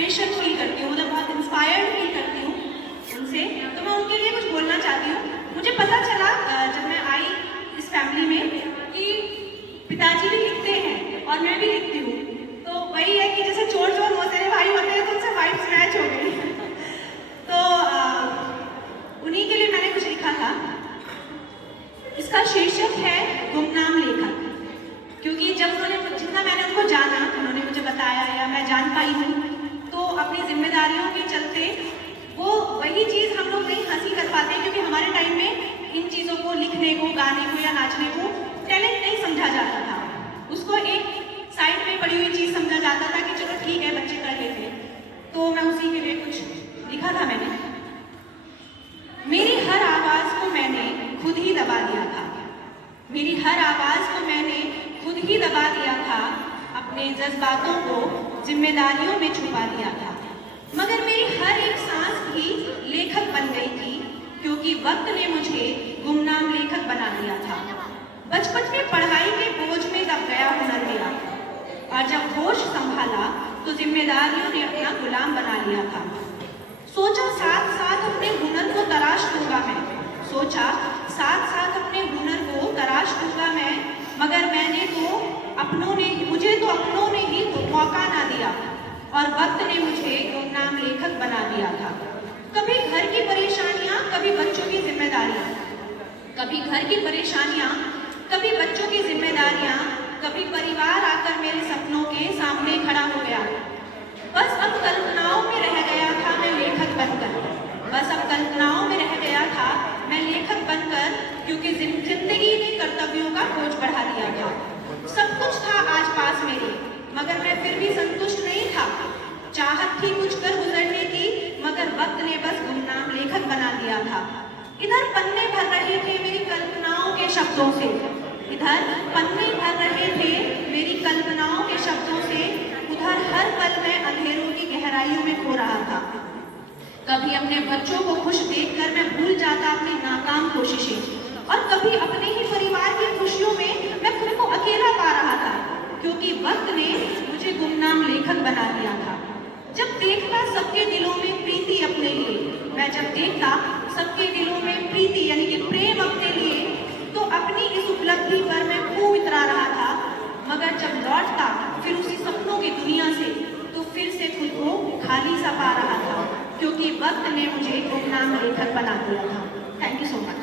Motivation feel करती हूँ, मतलब बहुत इंस्पायर्ड फील करती हूँ उनसे। तो मैं उनके लिए कुछ बोलना चाहती हूँ। मुझे पता चला जब मैं आई इस फैमिली में कि पिताजी भी लिखते हैं और मैं भी लिखती हूँ। तो वही है कि जैसे चोर चोर मौसेरे भाई होते हैं तो उनसे वाइब्स मैच हो गई। तो उन्हीं के लिए मैंने कुछ लिखा था। इसका शीर्षक है गुमनाम लेखक। क्योंकि जब उन्होंने जितना मैंने उनको जाना, उन्होंने मुझे बताया या मैं जान पाई हूँ, तो अपनी जिम्मेदारियों के चलते वो वही चीज़ हम लोग नहीं हासिल कर पाते, क्योंकि हमारे टाइम में इन चीज़ों को लिखने को, गाने को या नाचने को टैलेंट नहीं समझा जाता था। उसको एक साइड में पड़ी हुई चीज़ समझा जाता था कि चलो ठीक है बच्चे कर लेते। तो मैं उसी के लिए कुछ लिखा था मैंने। मेरी हर आवाज़ को मैंने खुद ही दबा दिया था। मेरी हर आवाज़ को मैंने खुद ही दबा दिया था। अपने जज्बातों को जिम्मेदारियों में छुपा दिया था। मगर मेरी हर एक सांस भी लेखक बन गई थी, क्योंकि वक्त ने मुझे गुमनाम लेखक बना दिया था। बचपन में पढ़ाई के बोझ में दब गया हुनर मेरा, और जब होश संभाला तो जिम्मेदारियों ने अपना गुलाम बना लिया था। सोचा साथ साथ अपने हुनर को तराश लूंगा मैं, सोचा साथ साथ अपने हुनर को तराश लूंगा मैं, मगर मुझे तो अपनों ने ही मौका ना दिया, और वक्त ने मुझे गुमनाम लेखक बना दिया था। कभी घर की परेशानियां, कभी बच्चों की जिम्मेदारियां, कभी घर की परेशानियां, कभी बच्चों की जिम्मेदारियां, कभी परिवार आकर मेरे सपनों के सामने खड़ा हो गया। बस अब कल्पनाओं में रह गया था मैं लेखक बनकर, बस अब कल्पनाओं में रह गया था मैं लेखक बनकर, क्योंकि जिंदगी ने कर्तव्यों का बोझ बढ़ा दिया था। सब कुछ था आज पास मेरे, मगर मैं फिर भी संतुष्ट नहीं था। चाहत थी कुछ कर गुजरने की, मगर वक्त ने बस गुमनाम लेखक बना दिया था। इधर पन्ने भर रहे थे मेरी कल्पनाओं के शब्दों से, इधर पन्ने भर रहे थे मेरी कल्पनाओं के शब्दों से, उधर हर पल मैं अंधेरों की गहराइयों में खो रहा था। कभी अपने बच्चों को खुश देखकर मैं भूल जाता अपनी नाकाम कोशिशें, और कभी अपने ही परिवार की खुशियों में मैं खुद को अकेला पा रहा था, क्योंकि वक्त ने मुझे गुमनाम लेखक बना दिया था। जब देखता सबके दिलों में प्रीति अपने लिए, मैं जब देखता सबके दिलों में प्रीति यानी कि प्रेम अपने लिए, तो अपनी इस उपलब्धि पर मैं खूब इतरा रहा था। मगर जब लौटता फिर उसी सपनों की दुनिया से, तो फिर से खुद को खाली सा पा रहा था, क्योंकि वक्त ने मुझे गुमनाम लेखक बना दिया था। Thank you so much.